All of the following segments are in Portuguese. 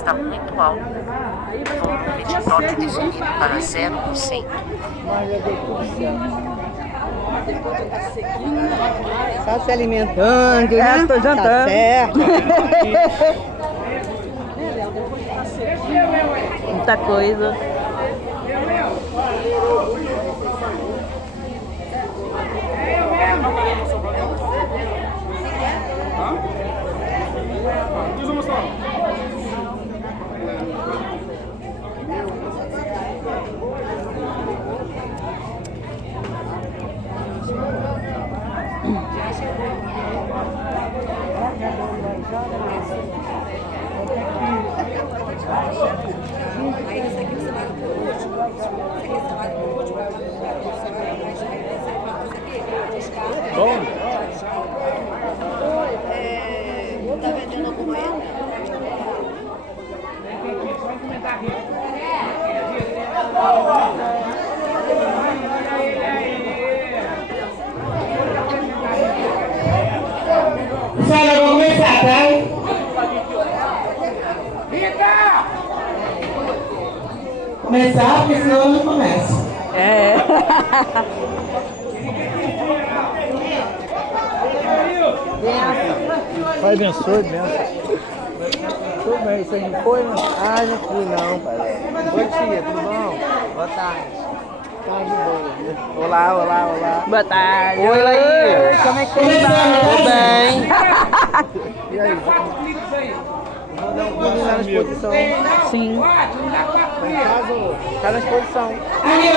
está muito alto. Volume de toque definido para 0%. Só se alimentando, né? Estou jantando. Tá certo. Muita coisa. Bom. Tá vendendo alguma aí? Pessoal, eu vou começar, tá? Começar, porque senão eu não começo. É. Pai abençoe, benção. Tudo bem, você não foi, né? Ah, não fui não, pai. Oi, tia, tudo bom? Boa tarde. Tá de boa. Olá, olá, olá. Boa tarde. Oi, Laí. Como é que você tá? Tudo bem? E aí? Vou dar um pulinho lá na exposição. Sim. Tá em casa ou Tá na exposição. Ali, ó,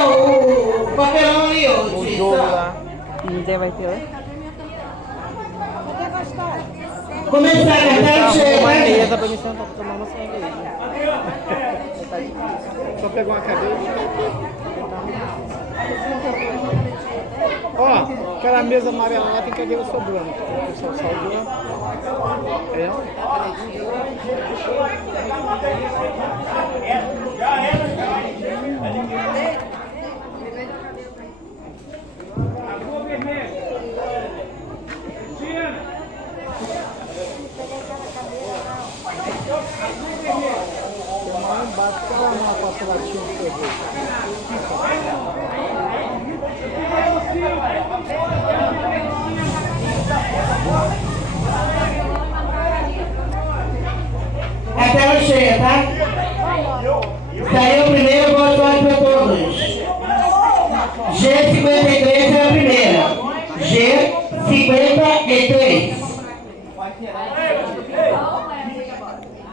o papelão ali, ó. O jogo lá. Não vai ter hoje? Começar, Vou cartão arrumar cheio, uma né? mesa pra me sentar pra tomar uma cerveja. só pegou uma cadeira? Ó, aquela mesa amarela lá tem cadeira sobrando. O pessoal salvou. É? Basta dar uma passadinha de cerveja. A tela cheia, tá? Saiu o primeiro, boa sorte para todos. G53 é a primeira. G53.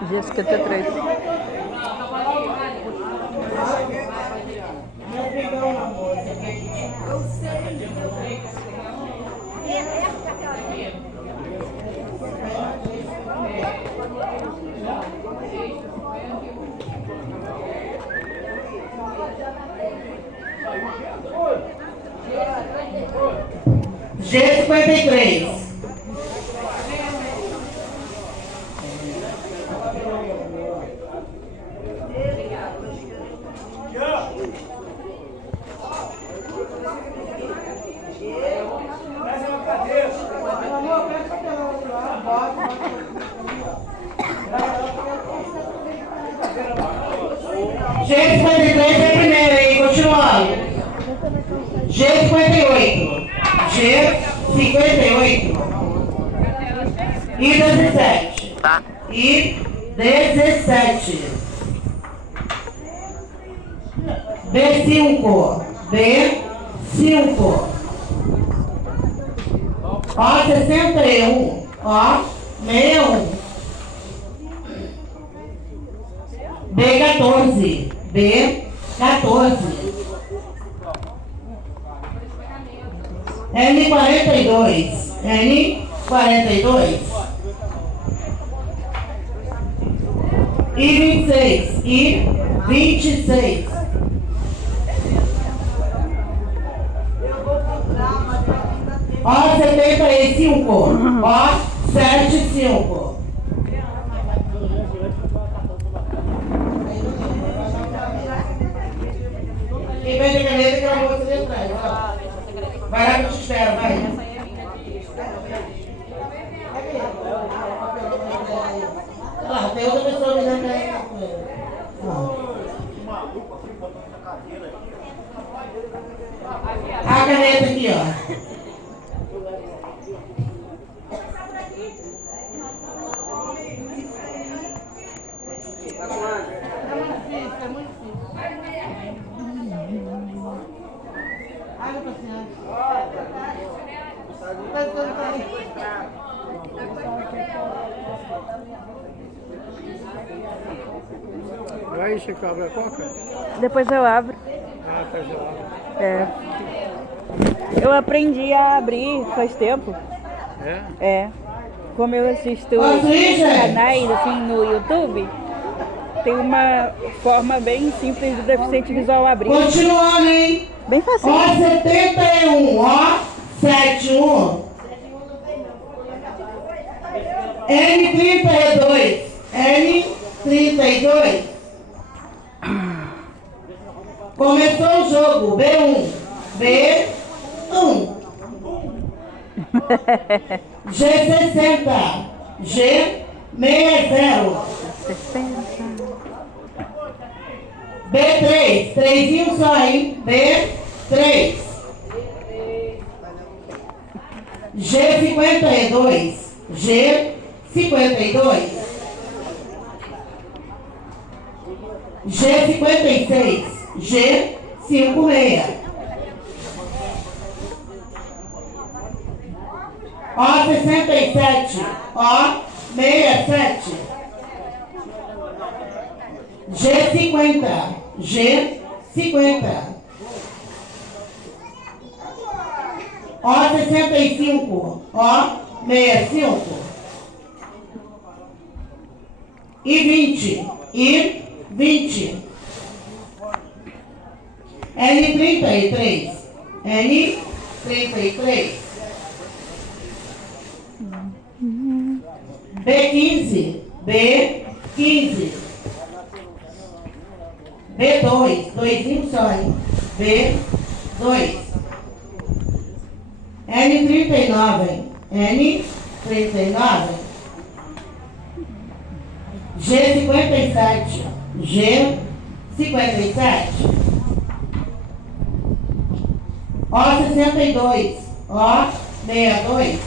Dia 53. G53. G53 é a primeira aí, continuando. G58. G58. E 17. Tá. E 17. B5. B5. Ó, 61. Ó, 61. B14. B14. N42. N42. E 26. E 26. Ó, 75. Ó, 75. Quem vai ter caneta que eu vou fazer atrás. Vai lá que eu te espero, vai. Ah, tem outra pessoa me dando aí. A caneta aqui, ó. Aí, Chico, abre a coca? Depois eu abro. Ah, tá gelado. É. Eu aprendi a abrir faz tempo. É? É. Como eu assisto Ô, Suíça! canais assim no YouTube, tem uma forma bem simples do deficiente visual abrir. Continuando, hein? Bem fácil. Ó, 71, ó, 71. N32, N32. Começou o jogo, B1, B1. G60, G60. B3, trezinho só, hein? B3. G52, G52. G56, G56. Ó, 67, ó, 67. G50, G50. Ó, 65, ó, 65. E 20, e 20. N33, N33. B15, B15. B2, doisinho só, hein? B2. N39, N39. G57, G57. Ó, 62, ó, 62.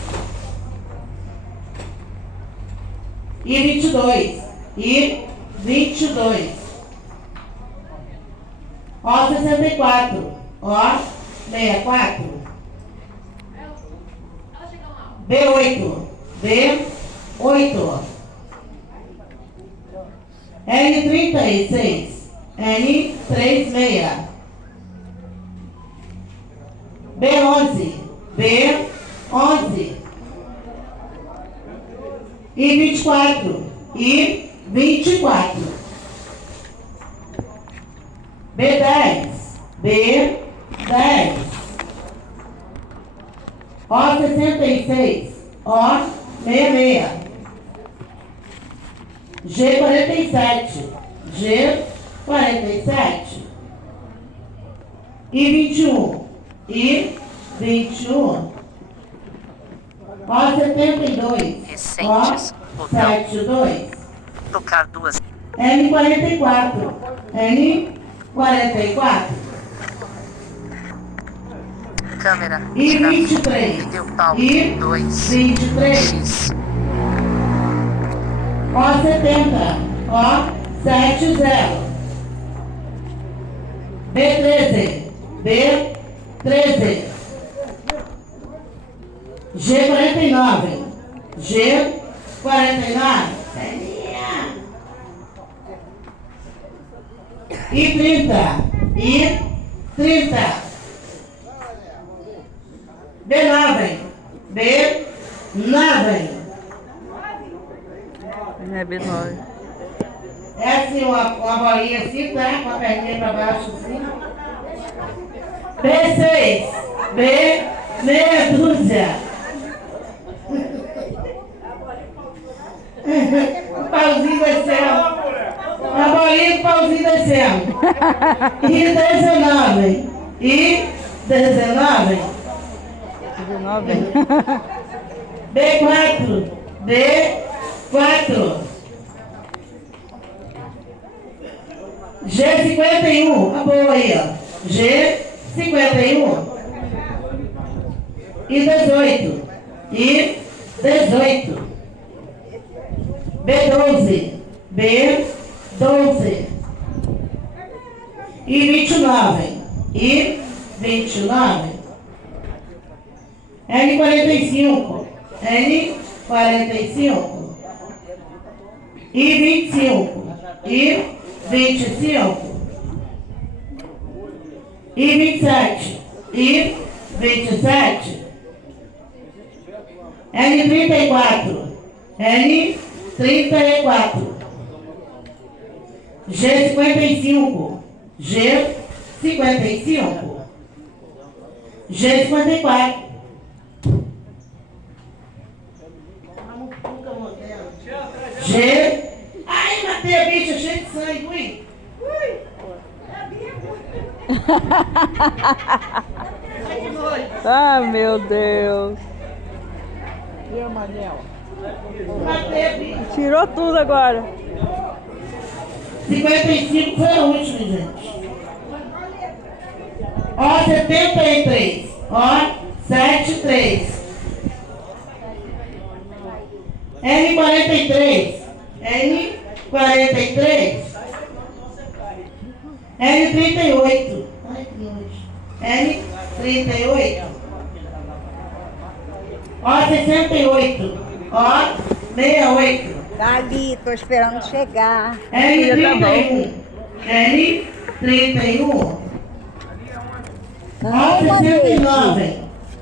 E 22, e 22. Ó, 64, ó, 64. B8, B8. N36, N36. B11, B11. E 24, e 24. B10, B10. Ó, 66, ó, 66. G47, G47. E 21, e 21. Ó, 72, Recentes, ó, botão. 72. Tocar duas. N44, N44. Câmera. E Graf. 23, Video pau. e 2. 23. X. Ó, 70, ó, 70. B13, B13. G49, G49. E 30, e 30. B9, B9. É B9. É assim, uma bolinha assim, tá? Com a perninha pra baixo assim. B6, B, meia dúzia. O pauzinho desceu. A bolinha, o pauzinho desceu. E 19. E 19. 19. B4. B4. G51, acabou aí, ó. G51. E 18. E 18. B12. B12. E 29. E 29. N45. N45. E 25. E 25. E 27. E 27. N34. N34. G55. G55. G54. G. Ai, matei a bicha cheia de sangue. Ui. Ah, meu Deus. E a Manela? Matei a bicha. Tirou tudo agora. 55 foi a última, gente. Ó, 73. Ó, 73. N43. N43. N38. Ai, que nojo. N38. Ó, 68. Ó, 68. Dali, tô esperando chegar. N31. N31. Ó, 69.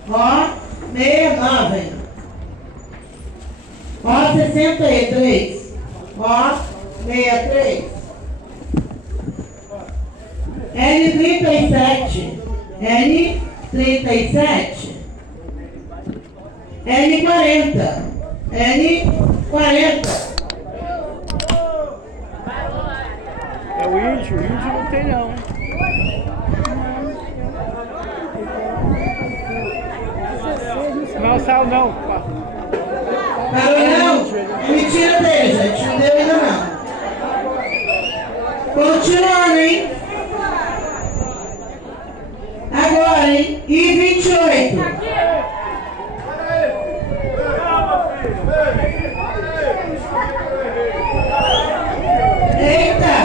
Ó, 69. Ó, 63. Ó, 63. N37. N37. N40. N40. É o índio não tem não. Não saiu não, pá. Parou não? Mentira dele, gente. Não deu ainda não. Continuando, hein? Agora, hein? E 28. Eita!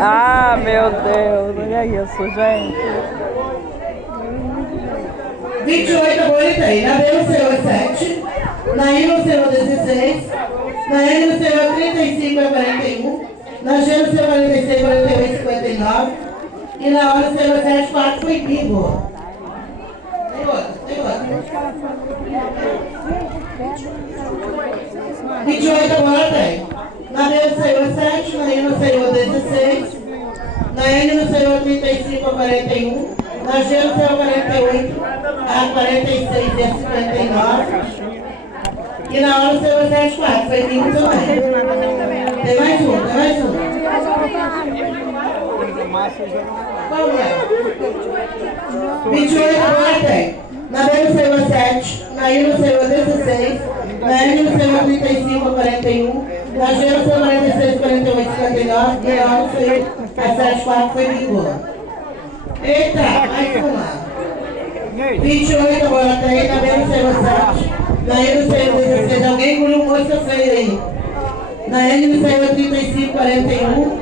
Ah, meu Deus. Olha isso, gente. 28 eu bolitei. Na B no seu é 7. Na I no seu é 16. Na N no seu é 35 é 41. Na G no seu é 46, 48, 59. E na O no seu é 7, 4 foi bingo. Tem outro, tem outro. 28 agora tem. Na B no seu é 7. Na I no seu é 16. Na N no seu é 35 a 41. Na G no seu é 48 a 46 e a 59. E na hora o seu é 74, foi bingo também. Tem mais um, tem mais um. Vamos lá. 28 agora tem. Na B no seu é 7, na I no seu é 16, na N no seu é 35 a 41, na G no seu é 46, 48, 59, e na hora o seu é 74, foi bingo. Eita, mais uma. 28 agora tem, na B no seu é 7. Na N no seu 16, alguém engoliu mosca feia aí. Na N no seu 35, 41.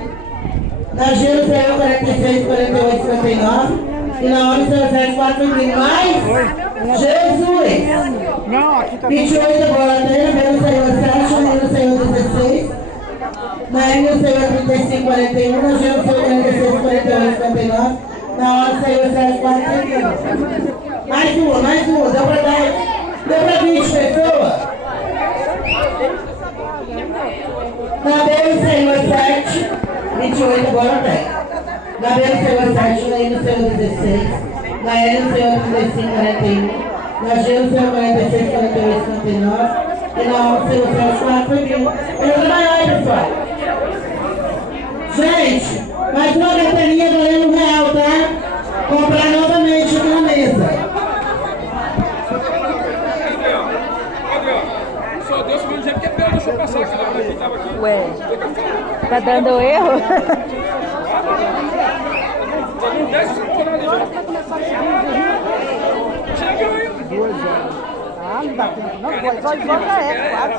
Na G no seu 46, 48, 59. E na hora no seu 74, mais. Jesus! Não, aqui tá 28 agora tem, na B no seu 7, na N no seu 16. Na N no seu 35, 41. Na G no seu 46, 48, 59. Na hora no seu 74, 31. Mais uma, deu pra dar. Deu pra 20 pessoas? Na B no seu é 7, 28 agora tem. Na B no seu é 7, na I no seu é 16, na N no seu é 35, 41, na G no seu é 46, 48, 59, e na O no seu é 74, foi mil. Beleza maior aí, pessoal. Gente, mais uma carteirinha valendo R$1, tá? Comprar novamente aqui na mesa. Só Deus que o dinheiro que é pelo Ué, tá dando erro? Ah, não dá tempo, não. Só já é, quase.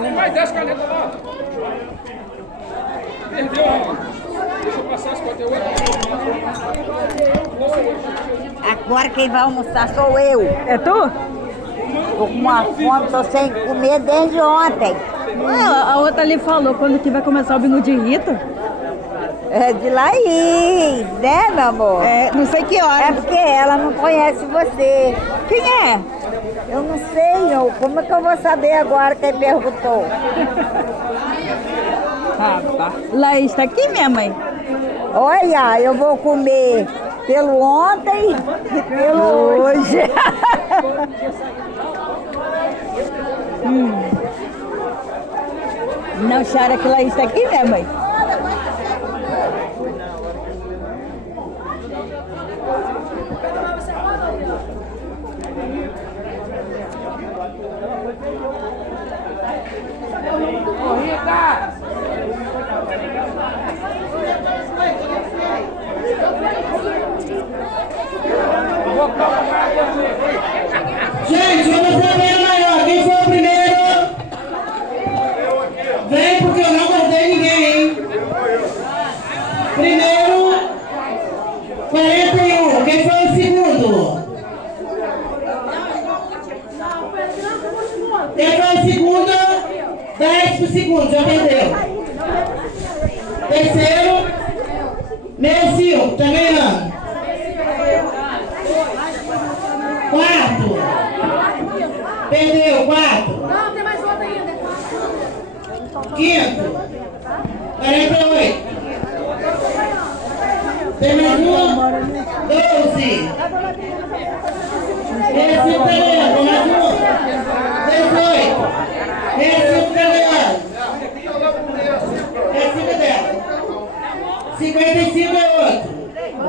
Tem mais 10 canetas lá. Perdeu a... Deixa eu passar as 48. Agora quem vai almoçar sou eu. É tu? Tô com uma fome, tô sem comer desde ontem. Ué, a outra ali falou quando que vai começar o bingo de Rita. É de Laís, né, meu amor? É, não sei que hora. É porque ela não conhece você. Quem é? Eu não sei, não. Como é que eu vou saber agora quem perguntou? Rapaz. Laís tá aqui, minha mãe? Olha, eu vou comer pelo ontem e pelo hoje. Não, Chara, que Laís tá aqui, minha mãe? Gente, vamos saber maior. Quem foi o primeiro? Vem, porque eu não guardei ninguém, hein? Primeiro, 41. Quem foi o segundo? Quem foi o segundo? 10 pro segundo, já perdeu. Terceiro, 65, tá ganhando. Quarto. Perdeu, 4. Não, tem mais outra ainda. Quinto. 48. Tem mais uma? 12. 65 tá ganhando. Tem mais uma? 18. 65 tá ganhando. 65 é dela. 55 é outro.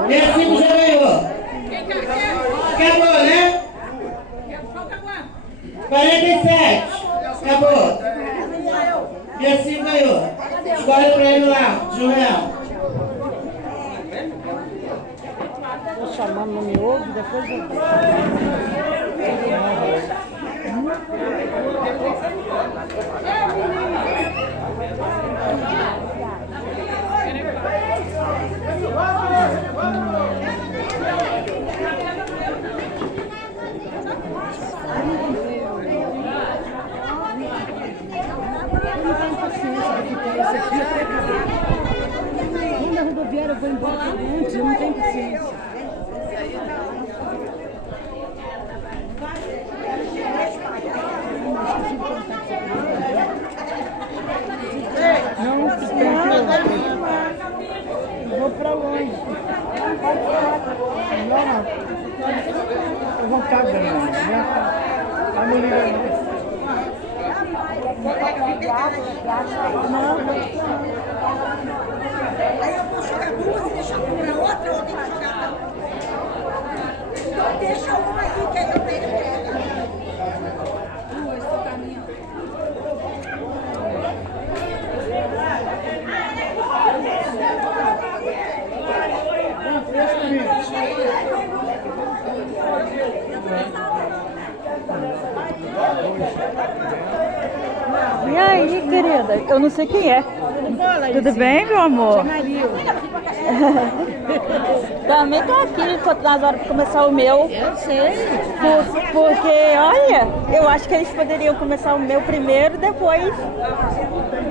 65 já ganhou. Acabou, né? 47. Acabou. 65 ganhou. Escolhe pra ele lá, Joel. Tô chamando, não me ouve, depois eu... Quando a rodoviária vai embora antes, eu não tenho paciência. Não, eu vou pra longe. Não, eu vou cagando, né? A não liga não. Aí eu vou jogar duas e deixar uma pra outra, ou tem que jogar não? Então deixa uma aí, que aí eu pego. E aí, querida? Eu não sei quem é. Tudo bem, meu amor? Também tô aqui enquanto nas horas para começar o meu. Eu sei. Porque, olha, eu acho que eles poderiam começar o meu primeiro e depois.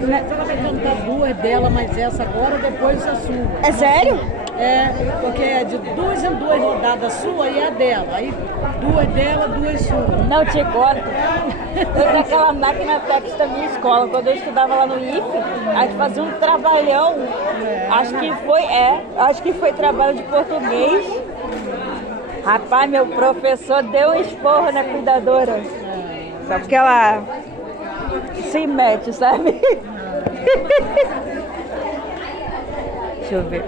Ela vai cantar duas dela, mas essa agora, depois a sua. É sério? É, porque é de duas em duas rodadas sua e a dela. Aí duas dela, duas suas. Não te conto. Eu tenho aquela máquina Tex da minha escola. Quando eu estudava lá no IFE, a gente fazia um trabalhão. Acho que foi trabalho de português. Rapaz, meu professor deu um esporro na cuidadora. Só porque ela se mete, sabe? Deixa eu ver.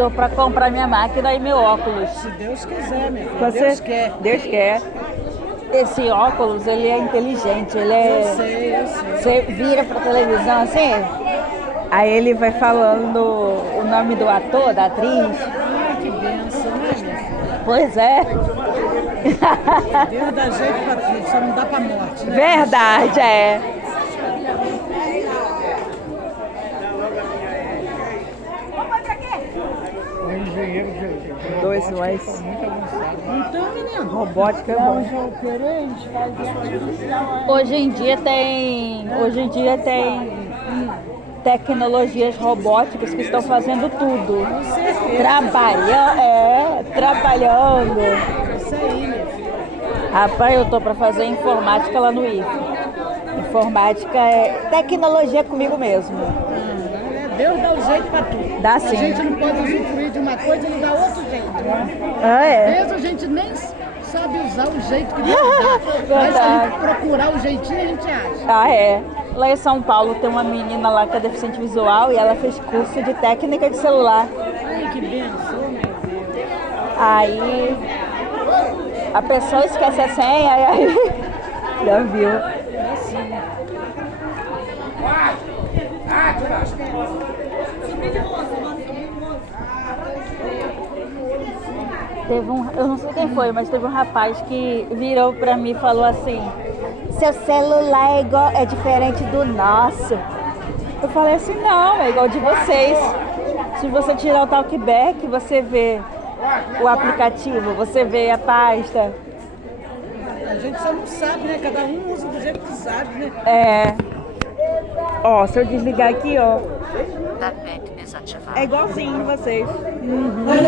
tô para comprar minha máquina e meu óculos. Se Deus quiser, minha filha. Você, Deus quer. Deus quer. Esse óculos, ele é inteligente, ele é... Eu sei. Você vira pra televisão assim, aí ele vai falando o nome do ator, da atriz. Ah, que benção, né, minha filha? Pois é. Deus dá jeito pra tudo, só não dá pra morte, né? Verdade, é. O engenheiro de Dois robótica mais. está muito avançado. Então, menino. Robótica é bom. Hoje em dia tem tecnologias robóticas que estão fazendo tudo. Trabalhando. Isso aí, minha filha. Rapaz, eu tô para fazer informática lá no IFE. Informática é tecnologia comigo mesmo. Deus dá o jeito pra tudo. Dá A sim. gente não pode usufruir de uma coisa, ele dá outro jeito. Ah, é? Deus a gente nem sabe usar o jeito que Deus dá. Mas se a gente procurar o jeitinho, a gente acha. Ah, é. Lá em São Paulo tem uma menina lá que é deficiente visual e ela fez curso de técnica de celular. Ai, que benção, meu Deus. Aí a pessoa esquece a senha e aí já viu. Eu não sei quem foi, mas teve um rapaz que virou pra mim e falou assim: seu celular é diferente do nosso. Eu falei assim: não, é igual de vocês. Se você tirar o talkback, você vê o aplicativo, você vê a pasta. A gente só não sabe, né? Cada um usa do jeito que sabe, né? É. Ó, se eu desligar aqui, ó, Tapete desativado. é igualzinho vocês. Nós